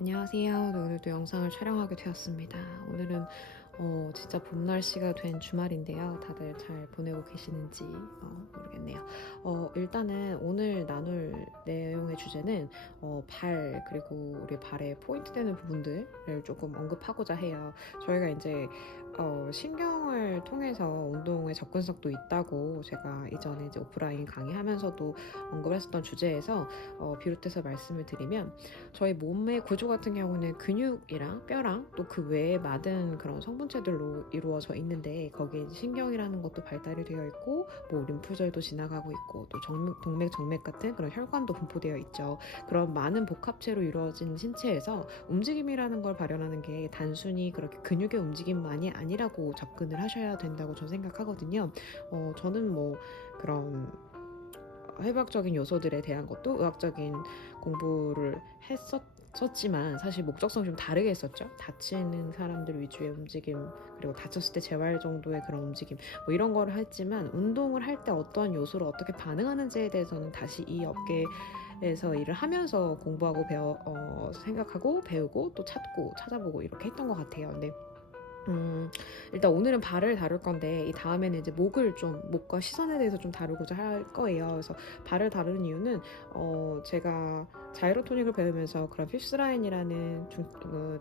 안녕하세요. 네, 오늘도 영상을 촬영하게 되었습니다. 오늘은 진짜 봄 날씨가 된 주말인데요. 다들 잘 보내고 계시는지 모르겠네요. 일단은 오늘 나눌 내용의 주제는 발 그리고 우리 발에 포인트 되는 부분들을 조금 언급하고자 해요. 저희가 이제 신경을 통해서 운동의 접근성도 있다고 제가 이전에 이제 오프라인 강의하면서도 언급을 했었던 주제에서 비롯해서 말씀을 드리면 저희 몸의 구조 같은 경우는 근육이랑 뼈랑 또 그 외에 많은 그런 성분체들로 이루어져 있는데 거기에 신경이라는 것도 발달이 되어 있고 뭐 림프절도 지나가고 있고 또 동맥, 정맥 같은 그런 혈관도 분포되어 있죠. 그런 많은 복합체로 이루어진 신체에서 움직임이라는 걸 발현하는 게 단순히 그렇게 근육의 움직임만이 아니라고 접근을 하셔야 된다고 저는 생각하거든요. 저는 뭐 그런 해부학적인 요소들에 대한 것도 의학적인 공부를 했었지만 사실 목적성이 좀 다르게 했었죠. 다치는 사람들 위주의 움직임 그리고 다쳤을 때 재활 정도의 그런 움직임 뭐 이런 거를 했지만 운동을 할 때 어떤 요소로 어떻게 반응하는지에 대해서는 다시 이 업계에서 일을 하면서 공부하고 생각하고 배우고 또 찾고 찾아보고 이렇게 했던 것 같아요. 근데 일단 오늘은 발을 다룰 건데 이 다음에는 이제 목과 시선에 대해서 좀 다루고자 할 거예요. 그래서 발을 다루는 이유는 제가 자이로토닉을 배우면서 그런 핍스라인이라는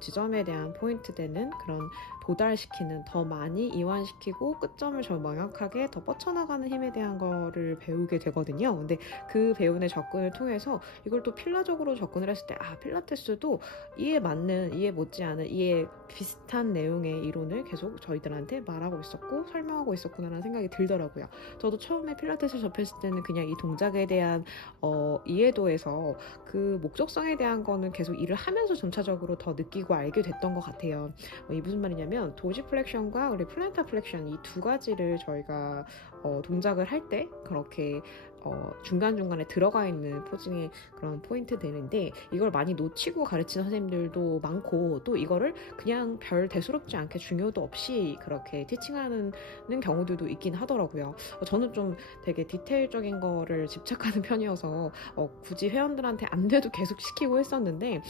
지점에 대한 포인트 되는 그런 도달시키는 더 많이 이완시키고 끝점을 더 명확하게 더 뻗쳐나가는 힘에 대한 거를 배우게 되거든요. 근데 그 배운의 접근을 통해서 이걸 또 필라적으로 접근을 했을 때 필라테스도 이에 맞는 이에 못지않은 이에 비슷한 내용의 이론을 계속 저희들한테 말하고 있었고 설명하고 있었구나라는 생각이 들더라고요. 저도 처음에 필라테스 접했을 때는 그냥 이 동작에 대한 이해도에서 그 목적성에 대한 거는 계속 일을 하면서 점차적으로 더 느끼고 알게 됐던 것 같아요. 이 무슨 말이냐면 도지플렉션과 우리 플랜터 플렉션 이 두 가지를 저희가 동작을 할 때 그렇게 중간중간에 들어가 있는 포징의 그런 포인트 되는데 이걸 많이 놓치고 가르치는 선생님들도 많고 또 이거를 그냥 별 대수롭지 않게 중요도 없이 그렇게 티칭하는 경우들도 있긴 하더라고요. 저는 좀 되게 디테일적인 거를 집착하는 편이어서 굳이 회원들한테 안 돼도 계속 시키고 했었는데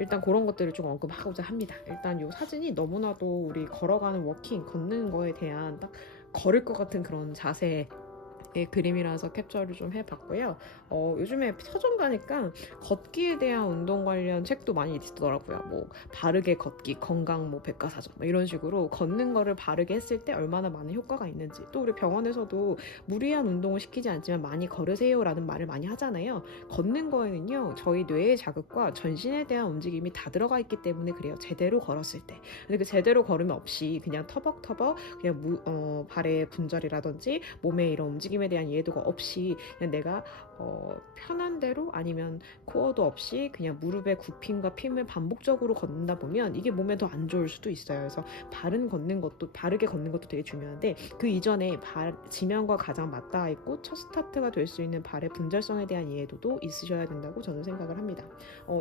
일단 그런 것들을 좀 언급하고자 합니다. 일단 이 사진이 너무나도 우리 걸어가는 걷는 거에 대한 딱 걸을 것 같은 그런 자세 그림이라서 캡처를 좀 해봤고요. 요즘에 서점 가니까 걷기에 대한 운동 관련 책도 많이 있더라고요. 뭐 바르게 걷기, 건강 뭐 백과사전 뭐 이런 식으로 걷는 거를 바르게 했을 때 얼마나 많은 효과가 있는지 또 우리 병원에서도 무리한 운동을 시키지 않지만 많이 걸으세요라는 말을 많이 하잖아요. 걷는 거에는요 저희 뇌의 자극과 전신에 대한 움직임이 다 들어가 있기 때문에 그래요. 제대로 걸었을 때. 근데 그 제대로 걸음 없이 그냥 터벅터벅 그냥 발의 분절이라든지 몸의 이런 움직임에 대한 이해도가 없이 그냥 내가 편한 대로 아니면 코어도 없이 그냥 무릎의 굽힘과 핌을 반복적으로 걷는다 보면 이게 몸에 더 안 좋을 수도 있어요. 그래서 바르게 걷는 것도 되게 중요한데 그 이전에 지면과 가장 맞닿아 있고 첫 스타트가 될 수 있는 발의 분절성에 대한 이해도도 있으셔야 된다고 저는 생각을 합니다.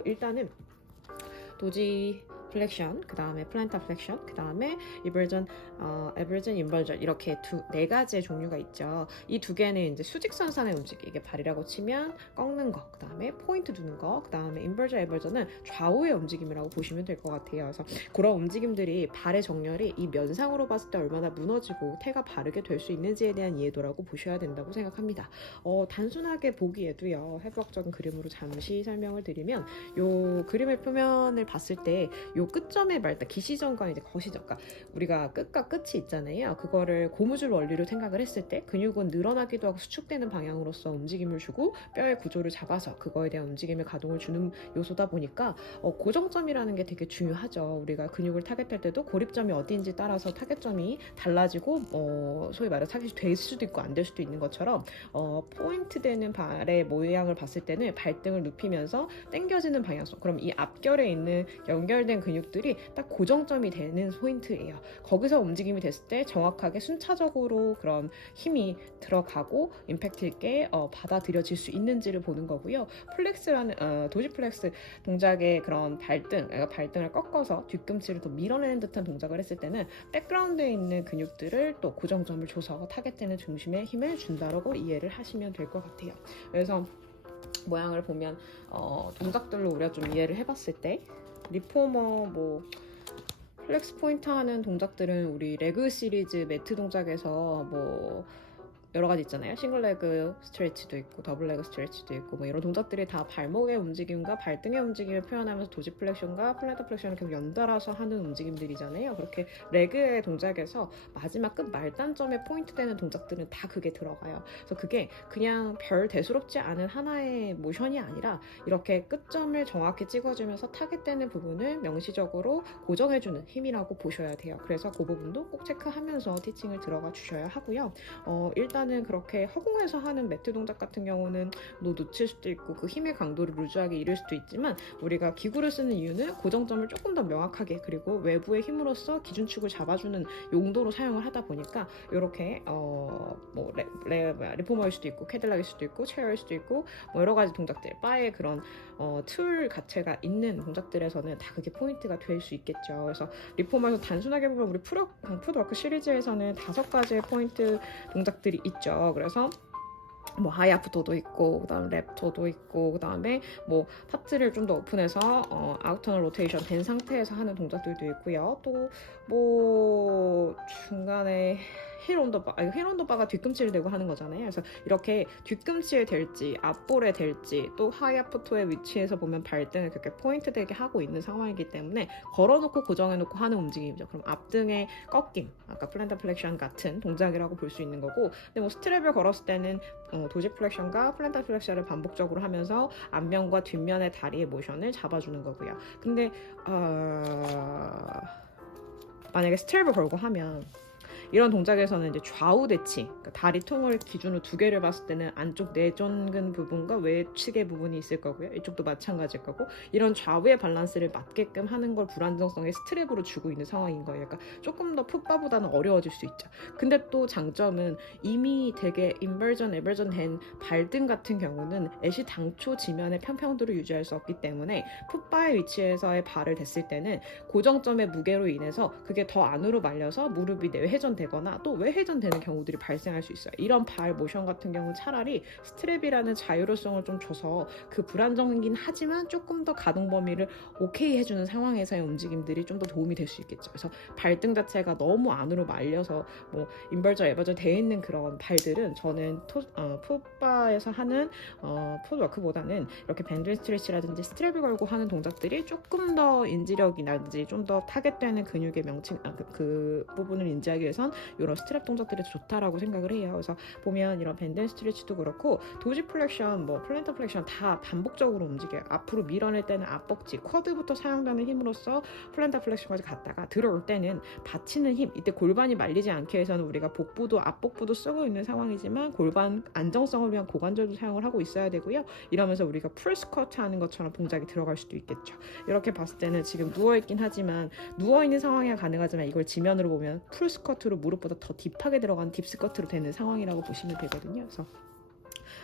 일단은 도지 플렉션, 그 다음에 플랜터 플렉션, 그 다음에 에버전, 인버전 이렇게 네 가지의 종류가 있죠. 이 두 개는 이제 수직선상의 움직임, 이게 발이라고 치면 꺾는 거, 그 다음에 포인트 두는 거, 그 다음에 인버전, 에버전은 좌우의 움직임이라고 보시면 될 것 같아요. 그래서 그런 움직임들이 발의 정렬이 이 면상으로 봤을 때 얼마나 무너지고 태가 바르게 될 수 있는지에 대한 이해도라고 보셔야 된다고 생각합니다. 단순하게 보기에도요, 해부학적인 그림으로 잠시 설명을 드리면 요 그림의 표면을 봤을 때 요 끝점에 말다 기시점과 이제 거시점, 그러니까 우리가 끝과 끝이 있잖아요. 그거를 고무줄 원리로 생각을 했을 때 근육은 늘어나기도 하고 수축되는 방향으로서 움직임을 주고 뼈의 구조를 잡아서 그거에 대한 움직임의 가동을 주는 요소다 보니까 고정점이라는 게 되게 중요하죠. 우리가 근육을 타겟할 때도 고립점이 어디인지 따라서 타겟점이 달라지고 소위 말해 타겟이 될 수도 있고 안 될 수도 있는 것처럼 포인트 되는 발의 모양을 봤을 때는 발등을 눕히면서 당겨지는 방향성, 그럼 이 앞결에 있는 연결된 근육들이 딱 고정점이 되는 포인트예요. 거기서 움직임이 됐을 때 정확하게 순차적으로 그런 힘이 들어가고 임팩트 있게 받아들여질 수 있는지를 보는 거고요. 도지플렉스 동작의 그런 발등을 꺾어서 뒤꿈치를 더 밀어내는 듯한 동작을 했을 때는 백그라운드에 있는 근육들을 또 고정점을 줘서 타겟되는 중심에 힘을 준다라고 이해를 하시면 될 것 같아요. 그래서 모양을 보면 동작들로 우리가 좀 이해를 해봤을 때 리포머 뭐 플렉스 포인트 하는 동작들은 우리 레그 시리즈 매트 동작에서 뭐 여러 가지 있잖아요. 싱글 레그 스트레치도 있고 더블 레그 스트레치도 있고 뭐 이런 동작들이 다 발목의 움직임과 발등의 움직임을 표현하면서 도지 플렉션과 플랜터 플렉션을 계속 연달아서 하는 움직임들이잖아요. 그렇게 레그의 동작에서 마지막 끝 말단점에 포인트 되는 동작들은 다 그게 들어가요. 그래서 그게 그냥 별 대수롭지 않은 하나의 모션이 아니라 이렇게 끝점을 정확히 찍어주면서 타겟되는 부분을 명시적으로 고정해주는 힘이라고 보셔야 돼요. 그래서 그 부분도 꼭 체크하면서 티칭을 들어가 주셔야 하고요. 일단은 그렇게 허공에서 하는 매트 동작 같은 경우는 놓칠 수도 있고 그 힘의 강도를 루즈하게 잃을 수도 있지만 우리가 기구를 쓰는 이유는 고정점을 조금 더 명확하게 그리고 외부의 힘으로써 기준축을 잡아주는 용도로 사용을 하다 보니까 이렇게 뭐 리포머일 수도 있고 캐딜락일 수도 있고 체어일 수도 있고 뭐 여러 가지 동작들 바의 그런 툴 자체가 있는 동작들에서는 다 그게 포인트가 될 수 있겠죠. 그래서 리포머에서 단순하게 보면 우리 푸드워크 시리즈에서는 5가지의 포인트 동작들이 있죠. 그래서 뭐 하이아프터도 있고 그다음 랩터도 있고 그다음에 뭐 파트를 좀 더 오픈해서 아우터널 로테이션 된 상태에서 하는 동작들도 있고요. 또 뭐 중간에 힐 언더바가 뒤꿈치를 대고 하는 거잖아요. 그래서 이렇게 뒤꿈치에 댈지 앞볼에 댈지 또 하이아프터의 위치에서 보면 발등을 그렇게 포인트 되게 하고 있는 상황이기 때문에 걸어놓고 고정해놓고 하는 움직임이죠. 그럼 앞등의 꺾임, 아까 플랜터 플렉션 같은 동작이라고 볼 수 있는 거고 근데 뭐 스트랩을 걸었을 때는 도지 플렉션과 플랜터 플렉션을 반복적으로 하면서 앞면과 뒷면의 다리의 모션을 잡아주는 거고요. 근데 만약에 스트랩을 걸고 하면 이런 동작에서는 이제 좌우 대치, 그러니까 다리 통을 기준으로 2개를 봤을 때는 안쪽 내전근 부분과 외측의 부분이 있을 거고요. 이쪽도 마찬가지일 거고 이런 좌우의 밸런스를 맞게끔 하는 걸 불안정성의 스트랩으로 주고 있는 상황인 거예요. 그러니까 조금 더 풋바보다는 어려워질 수 있죠. 근데 또 장점은 이미 되게 인버전, 에버전 된 발등 같은 경우는 애시 당초 지면의 평평도를 유지할 수 없기 때문에 풋바의 위치에서의 발을 댔을 때는 고정점의 무게로 인해서 그게 더 안으로 말려서 무릎이 내회전되거나 또 외회전되는 경우들이 발생할 수 있어요. 이런 발 모션 같은 경우는 차라리 스트랩이라는 자유로성을 좀 줘서 그 불안정이긴 하지만 조금 더 가동 범위를 오케이 해주는 상황에서의 움직임들이 좀 더 도움이 될 수 있겠죠. 그래서 발등 자체가 너무 안으로 말려서 뭐 인버저, 에버저 되어 있는 그런 발들은 저는 풋바에서 하는 풋워크보다는 이렇게 밴드 스트레치라든지 스트랩을 걸고 하는 동작들이 조금 더 인지력이라든지 좀 더 타겟되는 근육의 명칭 그 부분을 인지하기 위해선 이런 스트랩 동작들이 좋다라고 생각을 해요. 그래서 보면 이런 밴드 스트레치도 그렇고 도지 플렉션, 뭐 플랜터 플렉션 다 반복적으로 움직여요. 앞으로 밀어낼 때는 앞벅지, 쿼드부터 사용되는 힘으로써 플랜터 플렉션까지 갔다가 들어올 때는 받치는 힘, 이때 골반이 말리지 않게 해서는 우리가 복부도 앞복부도 쓰고 있는 상황이지만 골반 안정성을 위한 고관절도 사용을 하고 있어야 되고요. 이러면서 우리가 풀 스쿼트 하는 것처럼 동작이 들어갈 수도 있겠죠. 이렇게 봤을 때는 지금 누워있긴 하지만 누워있는 상황이 가능하지만 이걸 지면으로 보면 풀 스쿼트로 무릎보다 더 딥하게 들어간 딥 스쿼트로 되는 상황이라고 보시면 되거든요. 그래서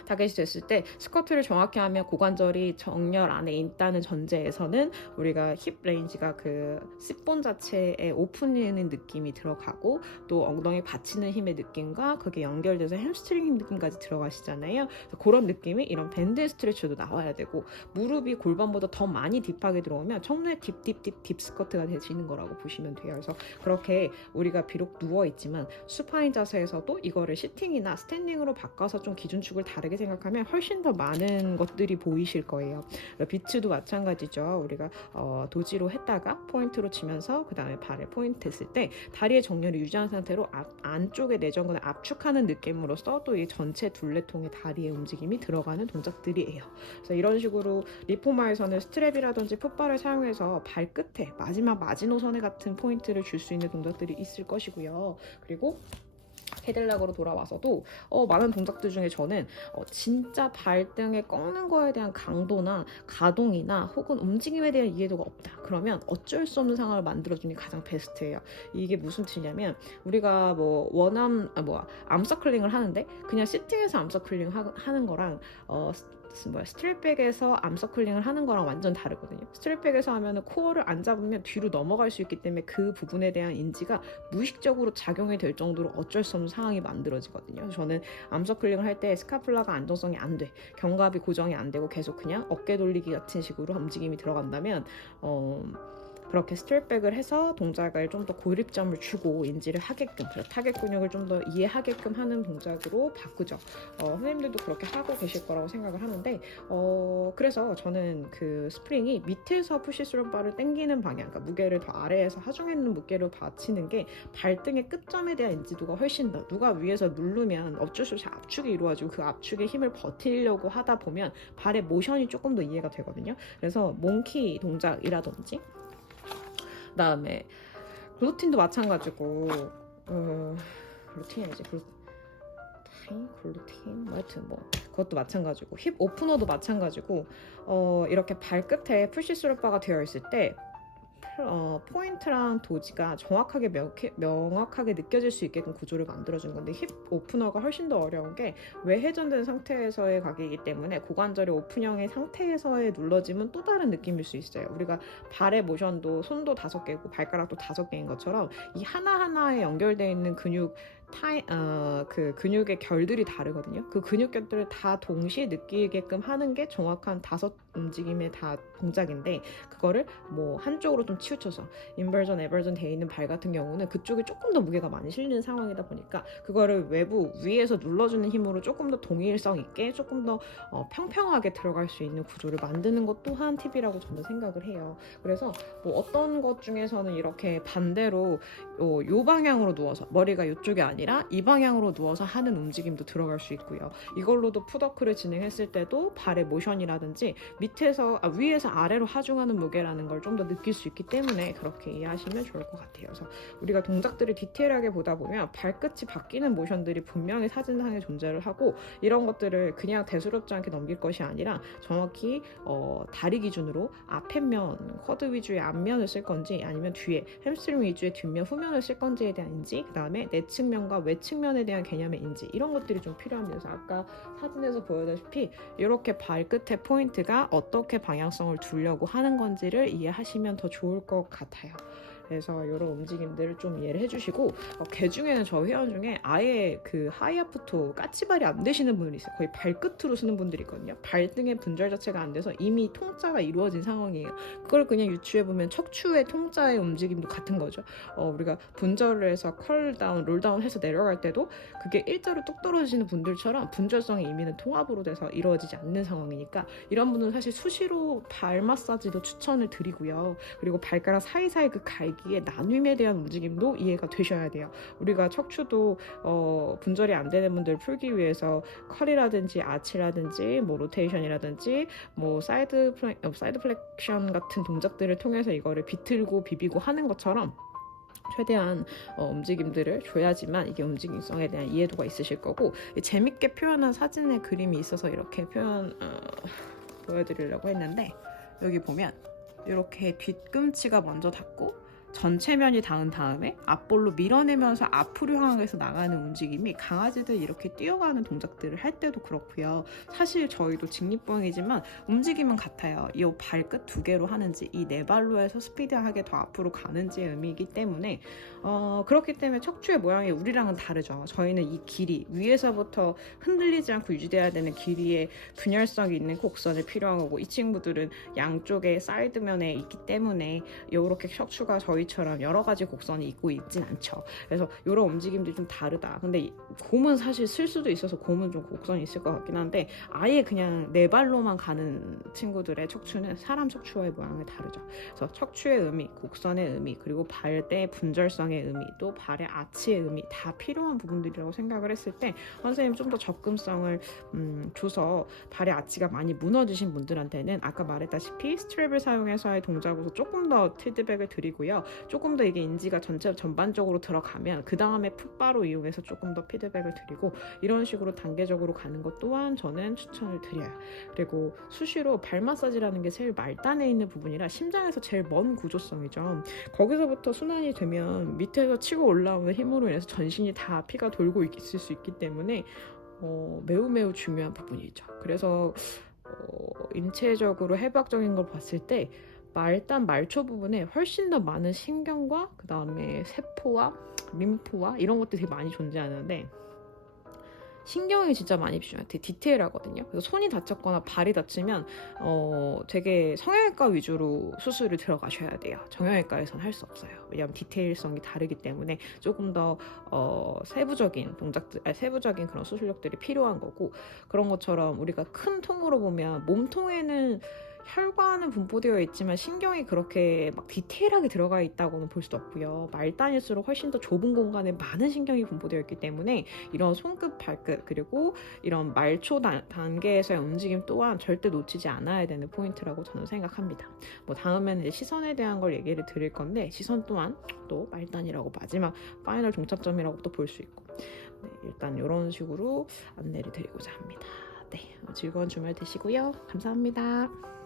타겟이 됐을 때 스쿼트를 정확히 하면 고관절이 정렬 안에 있다는 전제에서는 우리가 힙 레인지가 그 씹본 자체에 오픈되는 느낌이 들어가고 또 엉덩이 받치는 힘의 느낌과 그게 연결돼서 햄스트링 힘 느낌까지 들어가시잖아요. 그런 느낌이 이런 밴드 스트레치도 나와야 되고 무릎이 골반보다 더 많이 딥하게 들어오면 정말 딥 스쿼트가 되시는 거라고 보시면 돼요. 그래서 그렇게 우리가 비록 누워있지만 수파인 자세에서도 이거를 시팅이나 스탠딩으로 바꿔서 좀 기준축을 다르게 생각하면 훨씬 더 많은 것들이 보이실 거예요. 비트도 마찬가지죠. 우리가 도지로 했다가 포인트로 치면서 그 다음에 발에 포인트 했을 때 다리의 정렬을 유지한 상태로 안쪽의 내전근을 압축하는 느낌으로써 또 이 전체 둘레통의 다리의 움직임이 들어가는 동작들이에요. 그래서 이런 식으로 리포마에서는 스트랩이라든지 풋바를 사용해서 발끝에 마지막 마지노선에 같은 포인트를 줄 수 있는 동작들이 있을 것이고요. 그리고 캐딜락으로 돌아와서도 많은 동작들 중에 저는 진짜 발등에 꺾는 거에 대한 강도나 가동이나 혹은 움직임에 대한 이해도가 없다. 그러면 어쩔 수 없는 상황을 만들어주는 게 가장 베스트예요. 이게 무슨 뜻이냐면 우리가 암서클링을 하는데 그냥 시팅해서 암서클링 하는 거랑 스트랩백에서 암서클링을 하는 거랑 완전 다르거든요. 스트랩백에서 하면은 코어를 안 잡으면 뒤로 넘어갈 수 있기 때문에 그 부분에 대한 인지가 무의식적으로 작용이 될 정도로 어쩔 수 없는 상황이 만들어지거든요. 저는 암서클링을 할 때 스카플라가 안정성이 안 돼, 견갑이 고정이 안 되고 계속 그냥 어깨 돌리기 같은 식으로 움직임이 들어간다면 그렇게 스트랩백을 해서 동작을 좀 더 고립점을 주고 인지를 하게끔, 타겟 근육을 좀 더 이해하게끔 하는 동작으로 바꾸죠. 선생님들도 그렇게 하고 계실 거라고 생각을 하는데 그래서 저는 그 스프링이 밑에서 푸시스루 바를 당기는 방향, 그러니까 무게를 더 아래에서 하중에 있는 무게로 받치는 게 발등의 끝점에 대한 인지도가 훨씬 더, 누가 위에서 누르면 어쩔 수 없이 압축이 이루어지고 그 압축의 힘을 버티려고 하다 보면 발의 모션이 조금 더 이해가 되거든요. 그래서 몽키 동작이라든지 그다음에 글루틴도 마찬가지고 글루틴이지 글루틴 하여튼 뭐 그것도 마찬가지고 힙 오프너도 마찬가지고 이렇게 발끝에 푸시스루바가 되어 있을 때 포인트랑 도지가 정확하게 명확하게 느껴질 수 있게끔 구조를 만들어주는 건데 힙 오프너가 훨씬 더 어려운 게 외회전된 상태에서의 각이기 때문에 고관절이 오픈형의 상태에서의 눌러짐은 또 다른 느낌일 수 있어요. 우리가 발의 모션도 손도 5개고 발가락도 5개인 것처럼 이 하나하나에 연결되어 있는 그 근육의 결들이 다르거든요. 그 근육결들을 다 동시에 느끼게끔 하는 게 정확한 5 움직임의 다 동작인데 그거를 뭐 한쪽으로 좀 치우쳐서 인버전, 에버전 돼 있는 발 같은 경우는 그쪽에 조금 더 무게가 많이 실리는 상황이다 보니까 그거를 외부 위에서 눌러주는 힘으로 조금 더 동일성 있게 조금 더 평평하게 들어갈 수 있는 구조를 만드는 것 또한 팁이라고 저는 생각을 해요. 그래서 뭐 어떤 것 중에서는 이렇게 반대로 요 방향으로 누워서 머리가 이쪽이 아니라 이 방향으로 누워서 하는 움직임도 들어갈 수 있고요. 이걸로도 풋워크를 진행했을 때도 발의 모션이라든지 위에서 아래로 하중하는 무게라는 걸 좀 더 느낄 수 있기 때문에 그렇게 이해하시면 좋을 것 같아요. 그래서 우리가 동작들을 디테일하게 보다 보면 발끝이 바뀌는 모션들이 분명히 사진상에 존재를 하고 이런 것들을 그냥 대수롭지 않게 넘길 것이 아니라 정확히 다리 기준으로 앞에 면, 쿼드 위주의 앞면을 쓸 건지 아니면 뒤에 햄스트링 위주의 뒷면, 후면을 쓸 건지에 대한 인지, 그 다음에 내측면과 외측면에 대한 개념의 인지, 이런 것들이 좀 필요합니다. 그래서 아까 사진에서 보여다시피 이렇게 발끝의 포인트가 어떻게 방향성을 두려고 하는 건지를 이해하시면 더 좋을 것 같아요. 그래서 이런 움직임들을 좀 이해를 해주시고 개 중에는 저 회원 중에 아예 그 하이아프토 까치발이 안 되시는 분들이 있어요. 거의 발끝으로 쓰는 분들이 있거든요. 발등의 분절 자체가 안 돼서 이미 통짜가 이루어진 상황이에요. 그걸 그냥 유추해보면 척추의 통짜의 움직임도 같은 거죠. 우리가 분절을 해서 컬다운, 롤다운 해서 내려갈 때도 그게 일자로 뚝 떨어지는 분들처럼 분절성이 이미는 통합으로 돼서 이루어지지 않는 상황이니까 이런 분들은 사실 수시로 발 마사지도 추천을 드리고요. 그리고 발가락 사이사이 그 갈기의 나눔에 대한 움직임도 이해가 되셔야 돼요. 우리가 척추도 분절이 안 되는 분들을 풀기 위해서 컬이라든지 아치라든지 뭐 로테이션이라든지 뭐 사이드 플렉션 같은 동작들을 통해서 이거를 비틀고 비비고 하는 것처럼 최대한 움직임들을 줘야지만 이게 움직임성에 대한 이해도가 있으실 거고, 재밌게 표현한 사진의 그림이 있어서 이렇게 보여드리려고 했는데, 여기 보면 이렇게 뒤꿈치가 먼저 닿고 전체 면이 닿은 다음에 앞볼로 밀어내면서 앞으로 향해서 나가는 움직임이 강아지들 이렇게 뛰어가는 동작들을 할 때도 그렇고요. 사실 저희도 직립보행이지만 움직임은 같아요. 이 발끝 2개로 하는지 이 4발로 해서 스피디하게 더 앞으로 가는지의 의미이기 때문에 그렇기 때문에 척추의 모양이 우리랑은 다르죠. 저희는 이 길이 위에서부터 흔들리지 않고 유지돼야 되는 길이의 분열성이 있는 곡선이 필요한 거고, 이 친구들은 양쪽에 사이드면에 있기 때문에 이렇게 척추가 저희처럼 여러 가지 곡선이 있고 있진 않죠. 그래서 이런 움직임들이 좀 다르다. 근데 곰은 사실 쓸 수도 있어서 곰은 좀 곡선이 있을 것 같긴 한데, 아예 그냥 4발로만 가는 친구들의 척추는 사람 척추와의 모양이 다르죠. 그래서 척추의 의미, 곡선의 의미, 그리고 발의 분절성의 의미, 또 발의 아치의 의미 다 필요한 부분들이라고 생각을 했을 때 선생님 좀 더 접근성을 줘서 발의 아치가 많이 무너지신 분들한테는 아까 말했다시피 스트랩을 사용해서의 동작으로 조금 더 피드백을 드리고요. 조금 더 이게 인지가 전반적으로 들어가면 그 다음에 풋바로 이용해서 조금 더 피드백을 드리고, 이런 식으로 단계적으로 가는 것 또한 저는 추천을 드려요. 그리고 수시로 발 마사지라는 게 제일 말단에 있는 부분이라 심장에서 제일 먼 구조성이죠. 거기서부터 순환이 되면 밑에서 치고 올라오는 힘으로 인해서 전신이 다 피가 돌고 있을 수 있기 때문에 매우 중요한 부분이죠. 그래서 인체적으로 해부학적인 걸 봤을 때 말단 말초 부분에 훨씬 더 많은 신경과 그 다음에 세포와 림프와 이런 것들이 되게 많이 존재하는데 신경이 진짜 많이 필요해요. 되게 디테일하거든요. 그래서 손이 다쳤거나 발이 다치면 되게 성형외과 위주로 수술을 들어가셔야 돼요. 정형외과에서는 할 수 없어요. 왜냐하면 디테일성이 다르기 때문에 조금 더 세부적인 동작들, 세부적인 그런 수술력들이 필요한 거고 그런 것처럼 우리가 큰 통으로 보면 몸통에는 혈관은 분포되어 있지만 신경이 그렇게 막 디테일하게 들어가 있다고는 볼 수도 없고요. 말단일수록 훨씬 더 좁은 공간에 많은 신경이 분포되어 있기 때문에 이런 손끝, 발끝 그리고 이런 말초 단계에서의 움직임 또한 절대 놓치지 않아야 되는 포인트라고 저는 생각합니다. 뭐 다음에는 이제 시선에 대한 걸 얘기를 드릴 건데 시선 또한 또 말단이라고 마지막 파이널 종착점이라고 또 볼 수 있고 네, 일단 이런 식으로 안내를 드리고자 합니다. 네, 즐거운 주말 되시고요. 감사합니다.